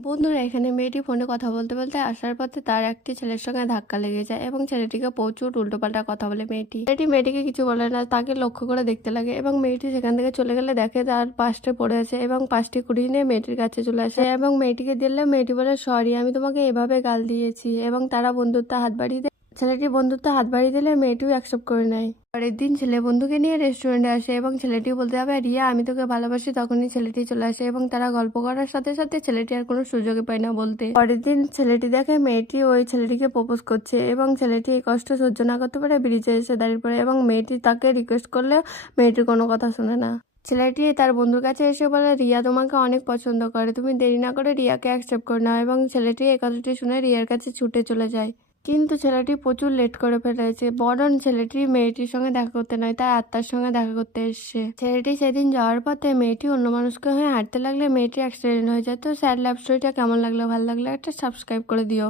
বন্ধুরা এখানে মেয়েটি ফোনে কথা বলতে বলতে আসার পথে তার একটি ছেলের সঙ্গে ধাক্কা লেগে যায় এবং ছেলেটিকে প্রচুর উল্টোপাল্টা কথা বলে মেয়েটিকে কিছু বলে না, তাকে লক্ষ্য করে দেখতে লাগে এবং মেয়েটি সেখান থেকে চলে গেলে দেখে তার পাশটা পড়ে আছে এবং পাশটি কুড়িয়ে নিয়ে মেয়েটির কাছে চলে আসে এবং মেয়েটিকে দিলে মেয়েটি বলে, সরি, আমি তোমাকে এভাবে গাল দিয়েছি। এবং তারা বন্ধুত্ব হাত বাড়িয়ে দেয়। ছেলেটি বন্ধুত্ব হাত বাড়িয়ে দিলে মেয়েটিও অ্যাকসেপ্ট করে নেয়। পরের দিন ছেলে বন্ধুকে নিয়ে রেস্টুরেন্টে আসে এবং ছেলেটি বলতে হবে, রিয়া আমি তোকে ভালোবাসি। তখনই ছেলেটি চলে আসে এবং তারা গল্প করার সাথে সাথে ছেলেটি আর কোনো সুযোগই পায় না বলতে। পরের দিন ছেলেটি দেখে মেয়েটি ওই ছেলেটিকে প্রপোজ করছে এবং ছেলেটি এই কষ্ট সহ্য না করতে পারে ব্রিজে এসে দাঁড়িয়ে পড়ে এবং মেয়েটি তাকে রিকোয়েস্ট করলেও মেয়েটির কোনো কথা শোনে না। ছেলেটি তার বন্ধুর কাছে এসে বলে, রিয়া তোমাকে অনেক পছন্দ করে, তুমি দেরি না করে রিয়াকে অ্যাকসেপ্ট করে নাও। এবং ছেলেটি এই কথাটি শুনে রিয়ার কাছে ছুটে চলে যায়। কিন্তু ছেলেটি প্রচুর লেট করে ফেলেছে, বরং ছেলেটি মেয়েটির সঙ্গে দেখা করতে নয়, তার আত্মার সঙ্গে দেখা করতে এসছে। ছেলেটি সেদিন যাওয়ার পথে মেয়েটি অন্য মানুষকে হয়ে হাঁটতে লাগলে মেয়েটি অ্যাক্সিডেন্ট হয়ে যায়। তো স্যাড লাভ স্টোরিটা কেমন লাগলো? ভালো লাগলে একটা সাবস্ক্রাইব করে দিও।